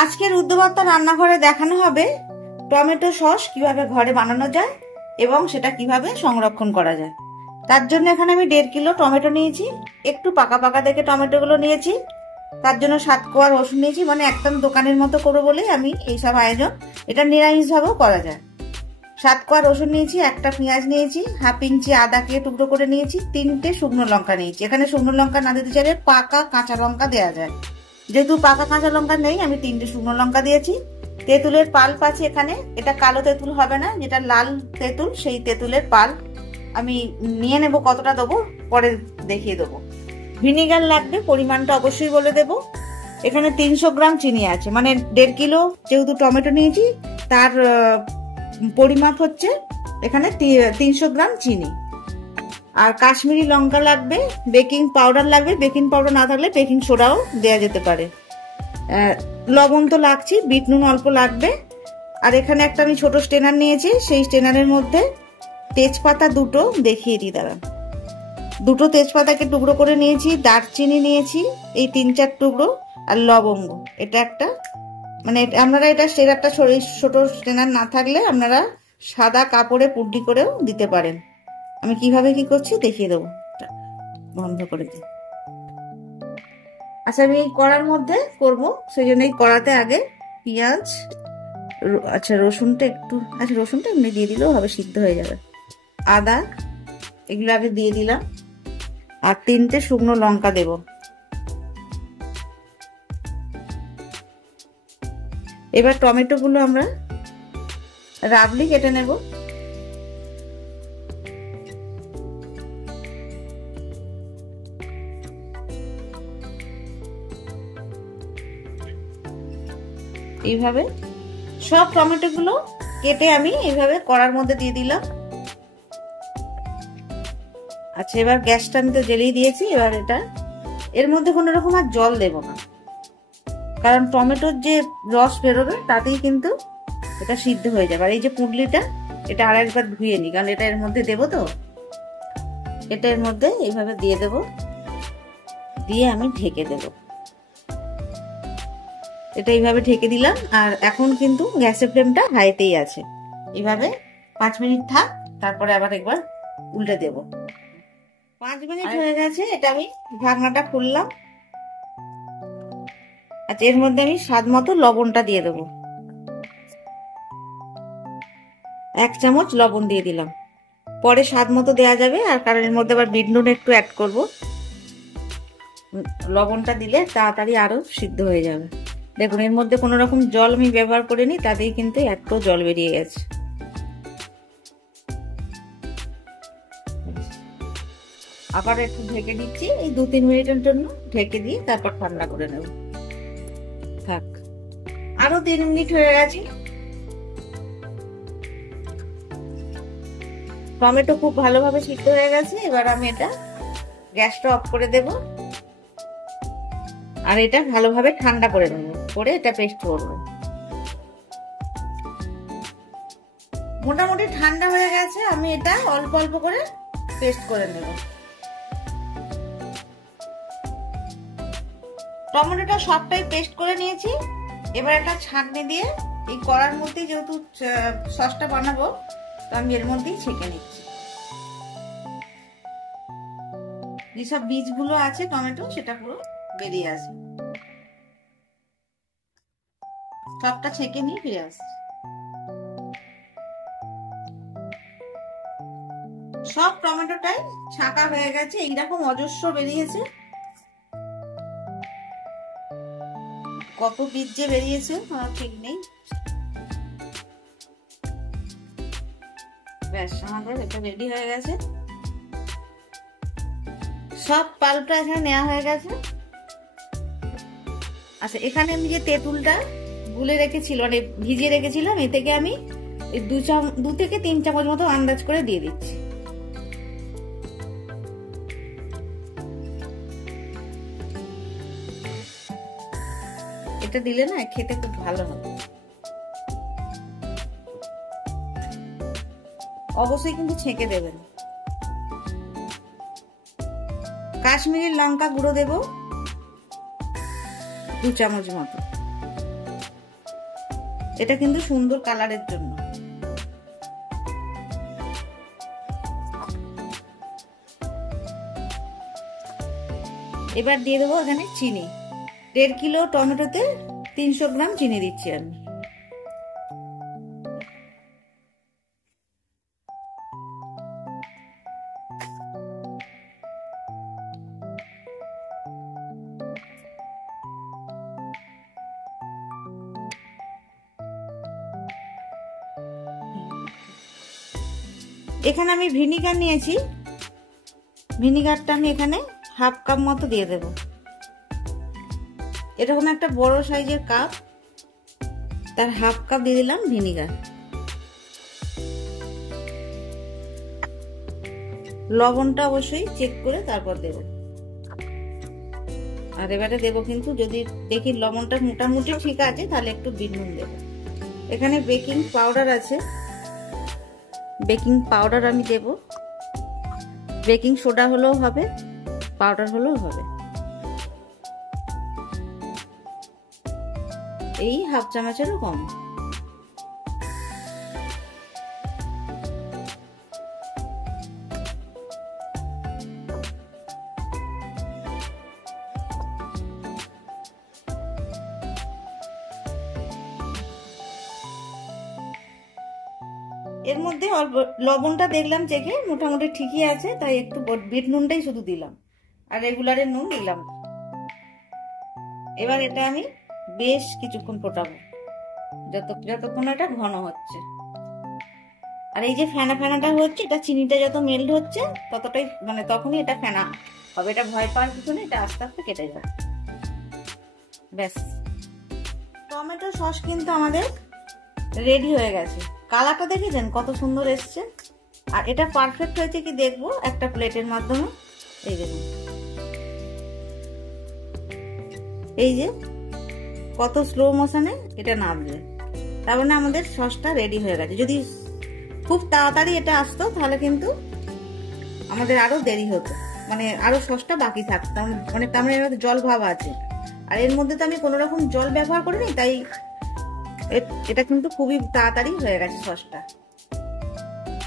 আজকের উদ্যোক্তা রান্নাঘরে দেখানো হবে টমেটো সস কিভাবে ঘরে বানানো যায় এবং সেটা কিভাবে সংরক্ষণ করা যায়। তার জন্য এখানে আমি 1.5 কিলো টমেটো নিয়েছি। একটু পাকা পাকা দেখে টমেটোগুলো নিয়েছি। তার জন্য 7 কোয়া রসুন নিয়েছি, মানে একদম দোকানের মতো করবো বলেই আমি এইসব আয়োজন। এটা নিরামিষ ভাবেও করা যায়। 7 কোয়া রসুন নিয়েছি, একটা পেঁয়াজ নিয়েছি, হাফ ইঞ্চি আদাকে টুকরো করে নিয়েছি, 3টে শুকনো লঙ্কা নিয়েছি। এখানে শুকনো লঙ্কা না দিতে চাইলে পাকা কাঁচা লঙ্কা দেওয়া যায়, যেহেতু পাকা কাঁচা লঙ্কা নেই আমি 3টে শুকনো লঙ্কা দিয়েছি। তেঁতুলের পাল্প আছে এখানে, এটা কালো তেঁতুল হবে না, যেটা লাল তেঁতুল সেই তেঁতুলের পাল্প আমি নিয়ে নেব। কতটা দেবো পরে দেখিয়ে দেবো। ভিনিগার লাগবে, পরিমাণটা অবশ্যই বলে দেব। এখানে 300 গ্রাম চিনি আছে, মানে 1.5 কিলো যেহেতু টমেটো নিয়েছি তার পরিমাপ হচ্ছে এখানে 300 গ্রাম চিনি। আর কাশ্মীরি লঙ্কা লাগবে, বেকিং পাউডার লাগবে, বেকিং পাউডার না থাকলে বেকিং সোডাও দেওয়া যেতে পারে। লবণ তো লাগছে, বিট নুন অল্প লাগবে। আর এখানে একটা আমি ছোট স্টেনার নিয়েছি, সেই স্টেনারের মধ্যে তেজপাতা 2টো দেখিয়ে দিই দাঁড়ান। 2টো তেজপাতাকে টুকরো করে নিয়েছি, দারচিনি নিয়েছি এই 3-4 টুকরো, আর লবঙ্গ। এটা একটা, মানে আপনারা এটা একটা ছোট স্টেনার না থাকলে আপনারা সাদা কাপড়ে পুডি করেও দিতে পারেন। আমি কিভাবে কি করছি দেখিয়ে দেবো, বন্ধ করে দিই। আচ্ছা, আমি এই কড়ার মধ্যে করব, সেই জন্য এই কড়াতে আগে পেঁয়াজ, আচ্ছা রসুনটা একটু, আচ্ছা রসুনটা এমনি দিয়ে দিলেও হবে, সিদ্ধ হয়ে যাবে। আদা এগুলো আগে দিয়ে দিলাম, আর 3টে শুকনো লঙ্কা দেব। এবার টমেটো গুলো আমরা রাবলি কেটে নেব। এইভাবে সব টমেটো গুলো কেটে আমি এইভাবে কড়ার মধ্যে দিয়ে দিলাম। আচ্ছা, এবার গ্যাসটা আমি তো জ্বেলেই দিয়েছি। এবার এটা এর মধ্যে কোনো রকম আর জল দেব না, কারণ টমেটোর যে রস বেরোবে তাতেই কিন্তু এটা সিদ্ধ হয়ে যাবে। আর এই যে পুডলিটা, এটা আরেকবার ধুয়ে নিই, কারণ এটা এর মধ্যে দেবো তো। এটা এর মধ্যে এইভাবে দিয়ে দেব, দিয়ে আমি ঢেকে দেব। এটা এইভাবে ঢেকে দিলাম। আর এখন কিন্তু গ্যাসের ফ্লেমটা হাইতেই আছে। এইভাবে 5 মিনিট থাক, তারপরে আবার একবার উল্টে দেব। 5 মিনিট হয়ে গেছে, এটা আমি ঢাকনাটা খুললাম। আচ্ছা, এর মধ্যে আমি স্বাদ মতো লবণটা দিয়ে দেবো। 1 চামচ লবণ দিয়ে দিলাম, পরে স্বাদ মতো দেওয়া যাবে। আর কারণ এর মধ্যে আবার বিট নুন একটু অ্যাড করব, লবণটা দিলে তাড়াতাড়ি আরো সিদ্ধ হয়ে যাবে। দেখুন এর মধ্যে কোনো রকম জল আমি ব্যবহার করিনি, তাতেই কিন্তু এত জল বেরিয়ে গেছে। আবার একটু ঢেকে দিচ্ছি, এই 2-3 মিনিটের জন্য ঢেকে দিয়ে তারপর ঠান্ডা করে নেব। থাক, আরো 3 মিনিট হয়ে গেছে। টমেটো খুব ভালোভাবে সিদ্ধ হয়ে গেছে। এবার আমি এটা গ্যাসটা অফ করে দেব, আর এটা ভালোভাবে ঠান্ডা করে নেব, করে এটা পেস্ট করব। মোটামুটি ঠান্ডা হয়ে গেছে, আমি এটা অল্প অল্প করে পেস্ট করে নেব। টমেটোটা সবটাই পেস্ট করে নিয়েছি। এবার একটা ছাঁকনি দিয়ে এই কড়ার মধ্যে, যেহেতু সসটা বানাবো তো আমি এর মধ্যেই ছেঁকে নিচ্ছি। যেসব বীজগুলো আছে টমেটো, সেটা পুরো বেরিয়ে আসবে। সবটা ছেঁকে নিয়ে ফিরে আসছি। সব টমেটোটাই ছাঁকা হয়ে গেছে, এইরকম অজস্র বেরিয়েছে। কত বীজ যে বেরিয়েছে আমার ঠিক নেই। ব্যাস, আমাদের এটা রেডি হয়ে গেছে। সব পাল্পটা এখানে নেওয়া হয়ে গেছে। আচ্ছা, এখানে আমি যে তেঁতুলটা গুলে রেখেছিল, মানে ভিজিয়ে রেখেছিলাম, এ থেকে আমি 2 থেকে 3 চামচ মতো আন্দাজ করে দিয়ে দিচ্ছি। এটা দিলে না খেতে খুব ভালো হবে। অবশ্যই কিন্তু ছেঁকে দেবেন। কাশ্মীরি লঙ্কা গুঁড়ো দেব 2 চামচ মতো। এটা কিন্তু সুন্দর কালারের জন্য। এবার দিয়ে দেবো এখানে চিনি। 1.5 কিলো টমেটোতে 300 গ্রাম চিনি দিচ্ছি আমি। এখানে আমি ভিনিগার নিয়েছি, ভিনিগারটা আমি এখানে 1/2 কাপ মতো দিয়ে দেব। এরকম একটা বড় সাইজের কাপ, তার 1/2 কাপ দিয়ে দিলাম ভিনিগার। লবণটা অবশ্যই চেক করে তারপর দেব। আর এবারে দেব কিন্তু যদি দেখি লবণটা মোটামুটি ঠিক আছে তাহলে একটু বিট নুন দেব। এখানে বেকিং পাউডার আছে, বেকিং পাউডার আমি দেব। বেকিং সোডা হলেও হবে, পাউডার হলেও হবে। এই 1/2 চামচেরও কম। এর মধ্যে অল্প লবণটা দেখলাম চেখে মোটামুটি ঠিকই আছে, তাই একটু বিট নুনটাই শুধু দিলাম, আর রেগুলারের নুন দিলাম। এবার এটা আমি বেশ কিছুক্ষণ ফোটাবো, যতক্ষণ এটা ঘন হচ্ছে। আর এই যে ফেনা ফেনাটা হচ্ছে, এটা চিনিটা যত মেল্ট হচ্ছে ততটাই মানে তখনই এটা ফেনা হবে। এটা ভয় পাওয়ার কিছু নেই, এটা আস্তে আস্তে কেটে যাবে। ব্যাস, টমেটো সস কিন্তু আমাদের রেডি হয়ে গেছে। কালারটা দেখেছেন কত সুন্দর এসছে। আর এটা পারফেক্ট হয়েছে কি দেখবো একটা প্লেটের মাধ্যমে। এই দেখুন, এই যে কত স্লো মোশনে এটা নামবে, তার মানে আমাদের সসটা রেডি হয়ে গেছে। যদি খুব তাড়াতাড়ি এটা আসতো তাহলে কিন্তু আমাদের আরো দেরি হতো, মানে আরো সসটা বাকি থাকতো, মানে তার মানে জল ভাব আছে। আর এর মধ্যে তো আমি কোনো রকম জল ব্যবহার করিনি, তাই এটা কিন্তু খুবই তাড়াতাড়ি হয়ে গেছে সসটা।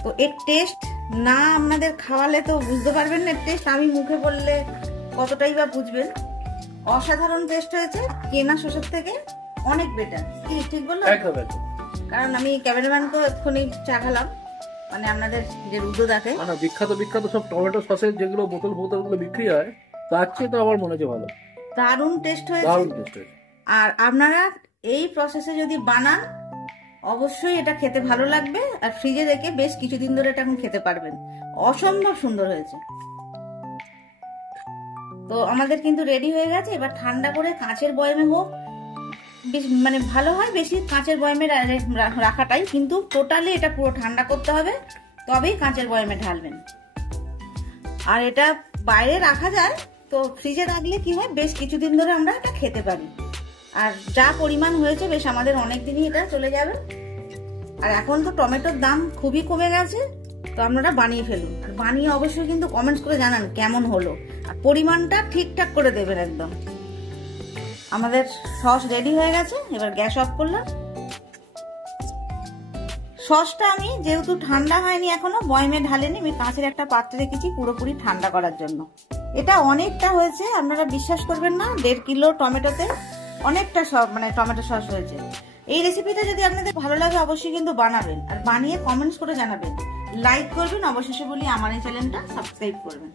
তো এর টেস্ট না আপনাদের খাওয়ালে তো বুঝতে পারবেন না, টেস্ট আমি মুখে বললে কতটাই বা বুঝবেন। অসাধারণ টেস্ট হয়েছে, কেনা সসের থেকে অনেক বেটার। কি ঠিক বললাম? কারণ আমি ক্যামেরাম্যানকে এক্ষুনি চাখালাম, মানে আপনাদের যে রুদ্র দেখে বিখ্যাত বিখ্যাত সব টমেটো সসের যেগুলো বোতলগুলো বিক্রি হয় তার চেয়ে তো আমার মনে হচ্ছে ভালো। দারুণ টেস্ট হয়েছে, দারুণ টেস্ট হয়েছে। আর আপনারা এই প্রসেসে যদি বানান অবশ্যই এটা খেতে ভালো লাগবে। আর ফ্রিজে রেখে বেশ কিছুদিন ধরে এটা এখন খেতে পারবেন। অসম্ভব সুন্দর হয়েছে। তো আমাদের কিন্তু রেডি হয়ে গেছে। এবার ঠান্ডা করে কাঁচের বয়ামে হোক, মানে ভালো হয় বেশি কাঁচের বয়ামে রাখাটাই, কিন্তু টোটালি এটা পুরো ঠান্ডা করতে হবে, তবেই কাঁচের বয়ামে ঢালবেন। আর এটা বাইরে রাখা যায়, তো ফ্রিজে রাখলে কি হয় বেশ কিছুদিন ধরে আমরা এটা খেতে পারি। আর যা পরিমাণ হয়েছে বেশ আমাদের অনেক দিনই এটা চলে যাবে। আর এখন তো টমেটোর দাম খুবই কমে গেছে, তো আপনারা বানিয়ে ফেলুন। বানিয়ে অবশ্যই কিন্তু কমেন্টস করে জানান কেমন হলো, আর পরিমাণটা ঠিকঠাক করে দেবেন একদম। আমাদের সস রেডি হয়ে গেছে, এবার গ্যাস অফ করলাম। সসটা আমি যেহেতু ঠান্ডা হয়নি এখনো, বয়মে ঢালিনি, আমি কাঁচের একটা পাত্রে রেখেছি পুরোপুরি ঠান্ডা করার জন্য। এটা অনেকটা হয়েছে, আপনারা বিশ্বাস করবেন না, 1.5 কিলো টমেটোতে অনেকটা মানে টমেটো সস হয়েছে। এই রেসিপিটা যদি আপনাদের ভালো লাগে অবশ্যই কিন্তু বানাবেন, আর বানিয়ে কমেন্টস করে জানাবেন, লাইক করবেন, অবশেষে বলি আমার এই চ্যানেলটা সাবস্ক্রাইব করবেন।